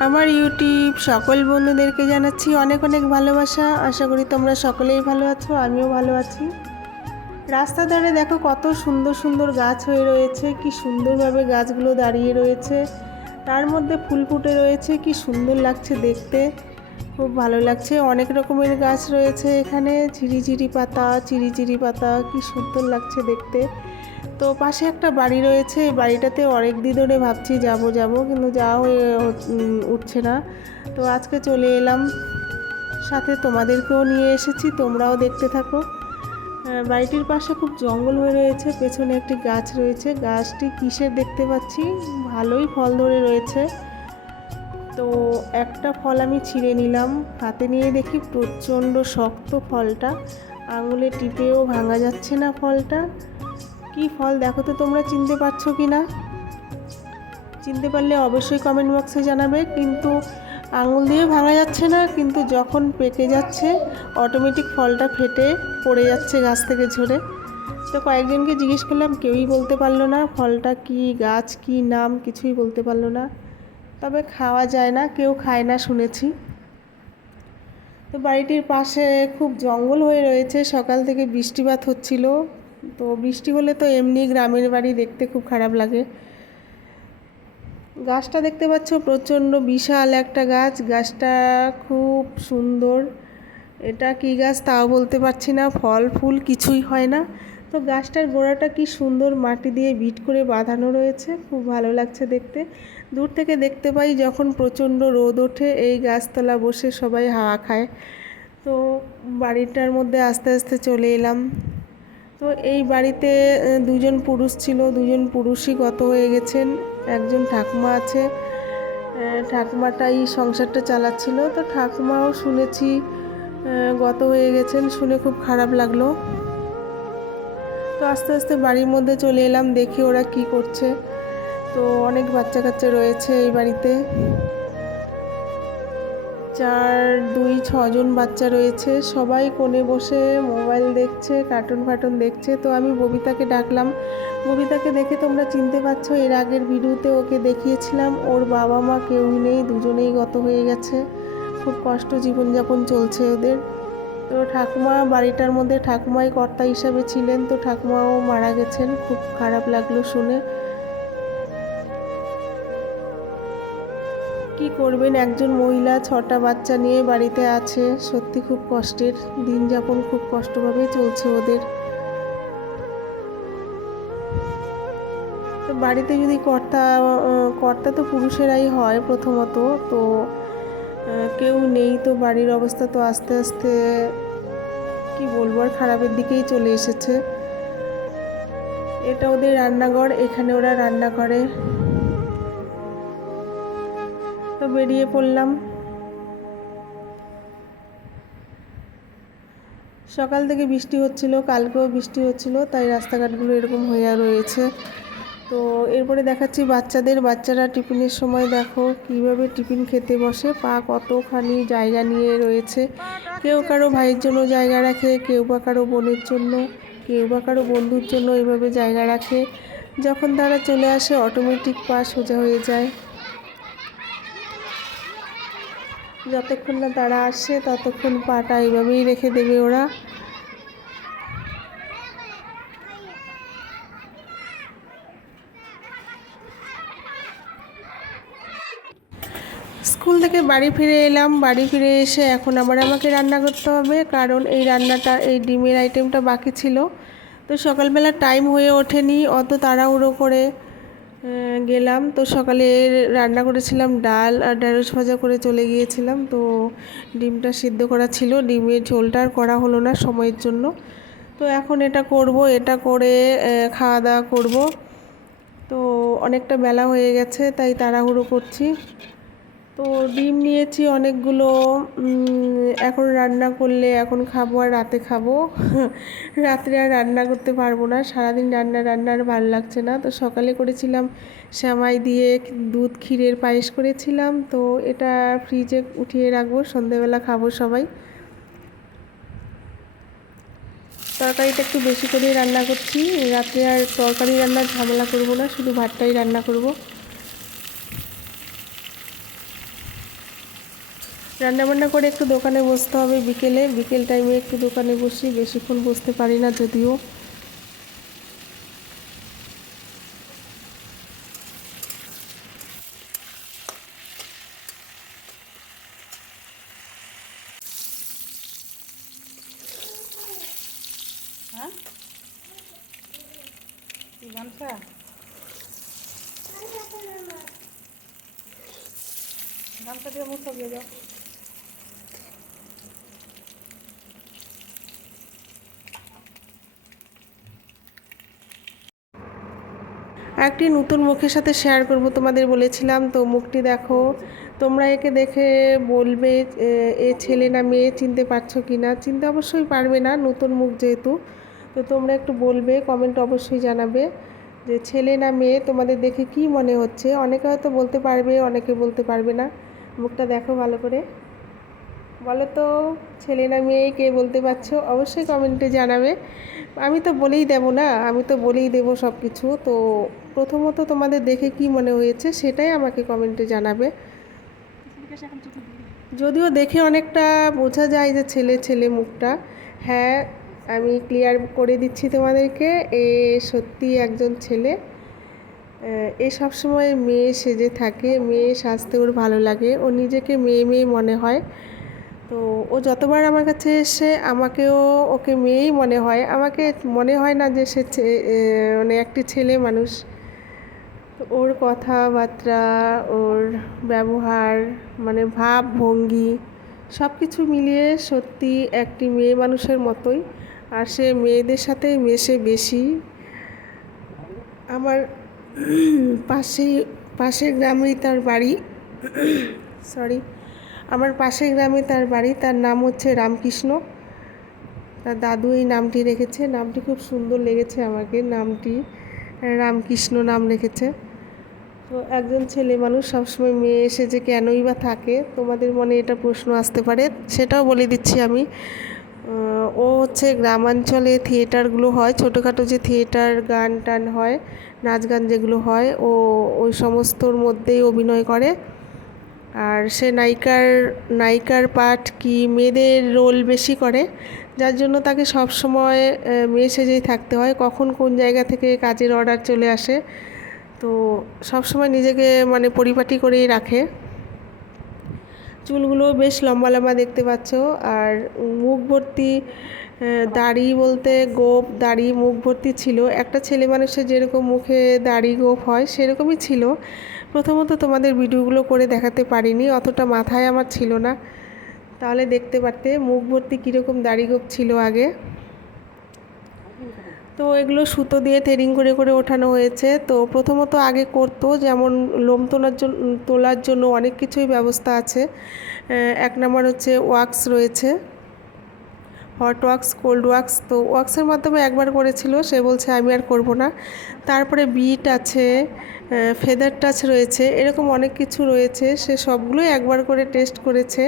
আমার ইউটিউব সকল বন্ধুদেরকে জানাচ্ছি অনেক অনেক ভালোবাসা। আশা করি তোমরা সকলেই ভালো আছো, আমিও ভালো আছি। রাস্তা ধারে দেখো কত সুন্দর সুন্দর গাছ হয়ে রয়েছে, কি সুন্দরভাবে গাছগুলো দাঁড়িয়ে রয়েছে। তার মধ্যে ফুল ফুটে রয়েছে, কি সুন্দর লাগছে দেখতে। খুব ভালো লাগছে, অনেক রকমের গাছ রয়েছে এখানে, ঝিরিঝিরি পাতা চিরিচিরি পাতা, কি সুন্দর লাগছে দেখতে। তো পাশে একটা বাড়ি রয়েছে, এই বাড়িটাতে অনেক দিন ধরে ভাবছি যাব যাব, কিন্তু যাওয়া হয়ে উঠছে না। তো আজকে চলে এলাম। সাথে তোমাদেরকেও নিয়ে এসেছি, তোমরাও দেখতে থাকো। বাড়িটির পাশে খুব জঙ্গল হয়ে রয়েছে, পেছনে একটি গাছ রয়েছে। গাছটি কিসের দেখতে পাচ্ছি? ভালোই ফল ধরে রয়েছে। তো একটা ফল আমি ছিঁড়ে নিলাম। হাতে নিয়ে দেখি প্রচণ্ড শক্ত ফলটা। আঙুলে টিপেও ভাঙা যাচ্ছে না ফলটা। কি ফল দেখো তো, তোমরা চিনতে পারছ কি না? চিনতে পারলে অবশ্যই কমেন্ট বক্সে জানাবে, কিন্তু আঙুল দিয়ে ভাঙা যাচ্ছে না, কিন্তু যখন পেকে যাচ্ছে অটোমেটিক ফলটা ফেটে পড়ে যাচ্ছে গাছ থেকে ঝরে। তো কয়েকজনকে জিজ্ঞেস করলাম, কেউই বলতে পারল না, ফলটা কি গাছ, কি নাম, কিছুই বলতে পারল না। তবে খাওয়া যায় না, কেউ খায় না শুনেছি। তো বাড়িটির পাশে খুব জঙ্গল হয়ে রয়েছে, সকাল থেকে বৃষ্টিপাত হচ্ছিল। তো বৃষ্টি হলে তো এমনি গ্রামের বাড়ি দেখতে খুব খারাপ লাগে। গাছটা দেখতে পাচ্ছ, প্রচণ্ড বিশাল একটা গাছ। গাছটা খুব সুন্দর। এটা কি গাছ তাও বলতে পারছি না, ফল, ফুল কিছুই হয় না। তো গাছটার গোড়াটা কি সুন্দর মাটি দিয়ে বিট করে বাঁধানো রয়েছে, খুব ভালো লাগছে দেখতে। দূর থেকে দেখতে পাই যখন প্রচণ্ড রোদ ওঠে, এই গাছতলা বসে সবাই হাওয়া খায়। তো বাড়িটার মধ্যে আস্তে আস্তে চলে এলাম। তো এই বাড়িতে দুজন পুরুষ ছিল, দুজন পুরুষই গত হয়ে গেছেন, একজন ঠাকুমা আছে ঠাকুমাটাই সংসারটা চালাচ্ছিল, তো ঠাকুমাও শুনেছি গত হয়ে গেছেন, শুনে খুব খারাপ লাগল। তো আস্তে আস্তে বাড়ির মধ্যে চলে এলাম, দেখি ওরা কি করছে। তো অনেক বাচ্চা কাচ্চা রয়েছে এই বাড়িতে। চার, দুই, ছজন বাচ্চা রয়েছে। সবাই কোণে বসে মোবাইল দেখছে, কার্টুন ফাটুন দেখছে। তো আমি ববিতাকে ডাকলাম, ববিতাকে দেখে তোমরা চিনতে পারছ, এর আগের ভিডিওতে ওকে দেখিয়েছিলাম। ওর বাবা মা কেউই নেই, দুজনেই গত হয়ে গেছে। খুব কষ্ট জীবনযাপন চলছে ওদের। তো ঠাকুমা, বাড়িটার মধ্যে ঠাকুমাই কর্তা হিসাবে ছিলেন। তো ঠাকুমাও মারা গেছেন। খুব খারাপ লাগল শুনে। কি করবেন? একজন মহিলা, ছটা বাচ্চা নিয়ে বাড়িতে আছে। সত্যি খুব কষ্টের। দিন যাপন খুব কষ্টভাবেই চলছে ওদের। বাড়িতে যদি কর্তা কর্তা তো পুরুষেরাই হয় প্রথমত। তো কেউ নেই, তো বাড়ির অবস্থা তো আস্তে আস্তে, কি বলব, আর খারাপের দিকেই চলে এসেছে। এটা ওদের রান্নাঘর। এখানে ওরা রান্না করে তো বেরিয়ে পড়লাম। সকাল থেকে বৃষ্টি হচ্ছিল, কালকেও বৃষ্টি হচ্ছিল, তাই রাস্তাঘাটগুলো এরকম হয়ে রয়েছে। তো এরপরে দেখাচ্ছি বাচ্চাদের। বাচ্চারা টিফিনের সময় দেখো কীভাবে টিফিন খেতে বসে। পা কতখানি জায়গা নিয়ে রয়েছে। কেউ কারও ভাইয়ের জন্য জায়গা রাখে, কেউ বা কারও বোনের জন্য, কেউ বা কারও বন্ধুর জন্য এভাবে জায়গা রাখে। যখন তারা চলে আসে, অটোমেটিক পা সোজা হয়ে যায়। যতক্ষণ না তারা আসে, ততক্ষণ পাটা এইভাবেই রেখে দেবে ওরা। স্কুল থেকে বাড়ি ফিরে এলাম। বাড়ি ফিরে এসে এখন আবার আমাকে রান্না করতে হবে, কারণ এই রান্নাটা, এই ডিমের আইটেমটা বাকি ছিল। তো সকালবেলা টাইম হয়ে ওঠেনি, অত তাড়াহুড়ো করে গেলাম। তো সকালে রান্না করেছিলাম ডাল আর ঢেঁড়স ভাজা করে চলে গিয়েছিলাম। তো ডিমটা সিদ্ধ করা ছিল। ডিমের ঝোলটা আর করা হলো না সময়ের জন্য। তো এখন এটা করব, এটা করে খাওয়া দাওয়া করব। তো অনেকটা বেলা হয়ে গেছে, তাই তাড়াহুড়ো করছি। তো ডিম নিয়েছি অনেকগুলো এখন রান্না করলে এখন খাব আর রাতে খাব। রাত্রে আর রান্না করতে পারব না, সারাদিন রান্না রান্না আর ভালো লাগছে না। তো সকালে করেছিলাম শ্যামাই দিয়ে দুধ ক্ষীরের পায়েস করেছিলাম। তো এটা ফ্রিজে উঠিয়ে রাখব, সন্ধেবেলা খাব সবাই। তরকারিটা একটু বেশি করে রান্না করছি। রাত্রে আর তরকারি রান্নার ঝামেলা করব না, শুধু ভাতটাই রান্না করব। রান্নাবান্না করে একটু দোকানে বসতে হবে বিকেলে। বিকেল টাইমে একটু দোকানে বসি, বেশিক্ষণ বসতে পারি না যদিও। হ্যাঁ? গামছা? দিয়ে মুখ দিয়ে যাও একটি নতুন মুখের সাথে শেয়ার করব। তোমাদের বলেছিলাম তো মুখটি দেখো। তোমরা একে দেখে বলবে এ, ছেলে না মেয়ে চিনতে পারছ কি না চিনতে অবশ্যই পারবে না নতুন মুখ যেহেতু। তো তোমরা একটু বলবে কমেন্ট অবশ্যই জানাবে যে ছেলে না মেয়ে তোমাদের দেখে কি মনে হচ্ছে? অনেকে হয়তো বলতে পারবে অনেকে বলতে পারবে না। মুখটা দেখো ভালো করে। বলো তো ছেলে না মেয়ে, কে বলতে পারছ? অবশ্যই কমেন্টে জানাবে। আমি তো বলেই দেবো না, আমি তো বলেই দেবো সব কিছু তো প্রথমত তোমাদের দেখে কি মনে হয়েছে, সেটাই আমাকে কমেন্টে জানাবে। যদিও দেখে অনেকটা বোঝা যায় যে ছেলে ছেলে মুখটা। হ্যাঁ আমি ক্লিয়ার করে দিচ্ছি তোমাদেরকে, এ সত্যি একজন ছেলে। এ সবসময় মেয়ে সেজে থাকে, মেয়ে সাজতে ওর ভালো লাগে। ও নিজেকে মেয়ে মেয়ে মনে হয়। তো ও যতবার আমার কাছে এসে আমাকেও ওকে মেয়েই মনে হয়, আমাকে মনে হয় না যে সে মানে একটি ছেলে মানুষ। ওর কথাবার্তা, ওর ব্যবহার মানে ভাব, ভঙ্গি সব কিছু মিলিয়ে সত্যি একটি মেয়ে মানুষের মতোই। আর সে মেয়েদের সাথে মেশে বেশি। আমার পাশেই, পাশের গ্রামেই তার বাড়ি। সরি। আমার পাশের গ্রামে তার বাড়ি, তার নাম হচ্ছে রামকৃষ্ণ। তার দাদু এই নামটি রেখেছে। নামটি খুব সুন্দর লেগেছে আমাকে, নামটি রামকৃষ্ণ নাম রেখেছে। তো একজন ছেলে মানুষ, সবসময় মেয়ে এসে যে কেনই বা থাকে, তোমাদের মনে এটা প্রশ্ন আসতে পারে, সেটাও বলে দিচ্ছি আমি। ও হচ্ছে গ্রামাঞ্চলে থিয়েটারগুলো হয়, ছোটোখাটো যে থিয়েটার, গান টান হয়, নাচ গান যেগুলো হয়, ও ওই সমস্তর মধ্যেই অভিনয় করে। আর সে নায়িকার নায়িকার পাঠ কি মেয়েদের রোল বেশি করে? যার জন্য তাকে সব সময় মেয়ে সেজেই থাকতে হয়। কখন কোন জায়গা থেকে কাজের অর্ডার চলে আসে, তো সব সময় নিজেকে মানে পরিপাটি করেই রাখে। চুলগুলো বেশ লম্বা লম্বা দেখতে পাচ্ছ। আর মুখ ভর্তি দাড়ি বলতে গোপ দাড়ি মুখ ভর্তি ছিল। একটা ছেলে মানুষের যেরকম মুখে দাড়ি গোপ হয়, সেরকমই ছিল। প্রথমত তোমাদের ভিডিওগুলো করে দেখাতে পারিনি, অতটা মাথায় আমার ছিল না। তাহলে দেখতে পারতে মুখ ভর্তি কীরকম দাড়ি গোপ ছিল আগে। তো এগুলো সুতো দিয়ে থেরিং করে করে ওঠানো হয়েছে। তো প্রথমত আগে করতো, যেমন লোম তোলার জন্য তোলার জন্য অনেক কিছুই ব্যবস্থা আছে। এক নম্বর হচ্ছে ওয়াক্স রয়েছে। হট ওয়াক্স, কোল্ড ওয়াক্স, তো ওয়াক্সের মাধ্যমে একবার করেছিল, সে বলছে আমি আর করব না। তারপরে বিট আছে ফেদার টাচ রয়েছে, এরকম অনেক কিছু রয়েছে, সে সবগুলোই একবার করে টেস্ট করেছে।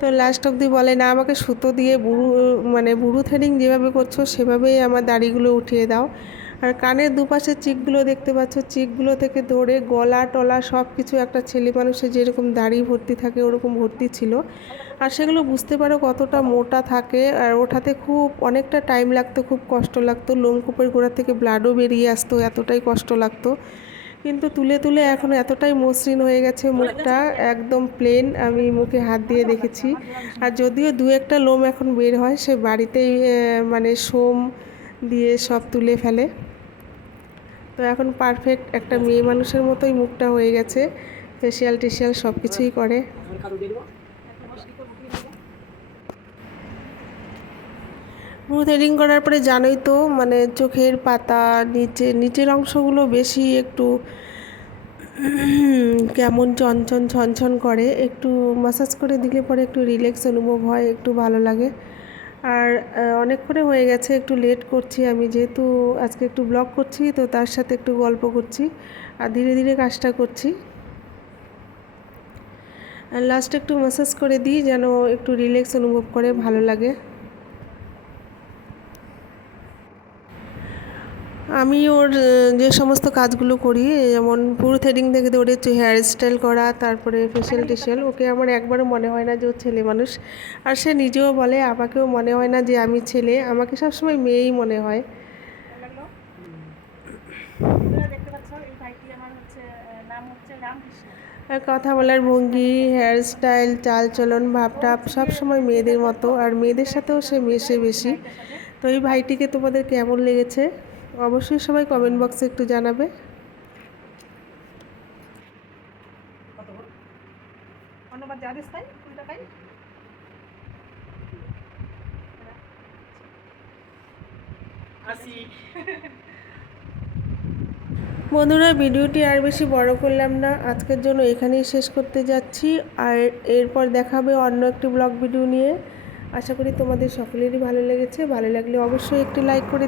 তো লাস্ট অবধি বলে, না, আমাকে সুতো দিয়ে বুড়ু মানে বুড়ু থ্রেডিং যেভাবে করছ, সেভাবেই আমার দাড়িগুলো উঠিয়ে দাও। আর কানের দুপাশে চিকগুলো দেখতে পাচ্ছ চিকগুলো থেকে ধরে গলা, টলা সব কিছু একটা ছেলে মানুষের যেরকম দাড়ি ভর্তি থাকে, ওরকম ভর্তি ছিল। আর সেগুলো বুঝতে পারো কতটা মোটা থাকে, আর ওঠাতে খুব অনেকটা টাইম লাগতো, খুব কষ্ট লাগতো। লোমকূপের গোড়া থেকে ব্লাডও বেরিয়ে আসতো, এতটাই কষ্ট লাগতো। কিন্তু তুলে তুলে এখন এতটাই মসৃণ হয়ে গেছে মুখটা, একদম প্লেন আমি মুখে হাত দিয়ে দেখেছি। আর যদিও দু একটা লোম এখন বের হয়, সে বাড়িতেই মানে সোম দিয়ে সব তুলে ফেলে। তো এখন পারফেক্ট একটা মেয়ে মানুষের মতোই মুখটা হয়ে গেছে ফেসিয়াল টেসিয়াল সব কিছুই করে। ব্রু করার পরে জানোই তো মানে চোখের পাতা, নিচে, নিচের অংশগুলো বেশি একটু, কেমন চনচন, ছনছন করে, একটু মাসাজ করে দিলে পরে একটু রিল্যাক্স অনুভব হয়, একটু ভালো লাগে। আর অনেকক্ষণে হয়ে গেছে, একটু লেট করছি আমি, যেহেতু আজকে একটু ব্লগ করছি, তো তার সাথে একটু গল্প করছি, আর ধীরে ধীরে কাজটা করছি। লাস্টে একটু মাসাজ করে দিই, যেন একটু রিল্যাক্স অনুভব করে, ভালো লাগে। আমি ওর যে সমস্ত কাজগুলো করি, যেমন পুরো থ্রেডিং থেকে ধরে হেয়ার স্টাইল করা, তারপরে ফেশিয়াল টেশিয়াল ওকে আমার একবারও মনে হয় না যে ও ছেলে মানুষ। আর সে নিজেও বলে, আমাকেও মনে হয় না যে আমি ছেলে, আমাকে সবসময় মেয়েই মনে হয়। কথা বলার ভঙ্গি হেয়ার স্টাইল চালচলন, ভাবটাপ সব সময় মেয়েদের মতো, আর মেয়েদের সাথেও সে মেশে বেশি। তো এই ভাইটিকে তোমাদের কেমন লেগেছে? অবশ্যই সবাই কমেন্ট বক্সে একটু জানাবে। ধন্যবাদ তাই? কুড়ি বন্ধুরা ভিডিওটি আর বেশি বড় করলাম না। আজকের জন্য এখানেই শেষ করতে যাচ্ছি। আর এরপর দেখাবে অন্য একটি ব্লগ ভিডিও নিয়ে। আশা করি তোমাদের সকলেরই ভালো লেগেছে। ভালো লাগলে অবশ্যই একটি লাইক করে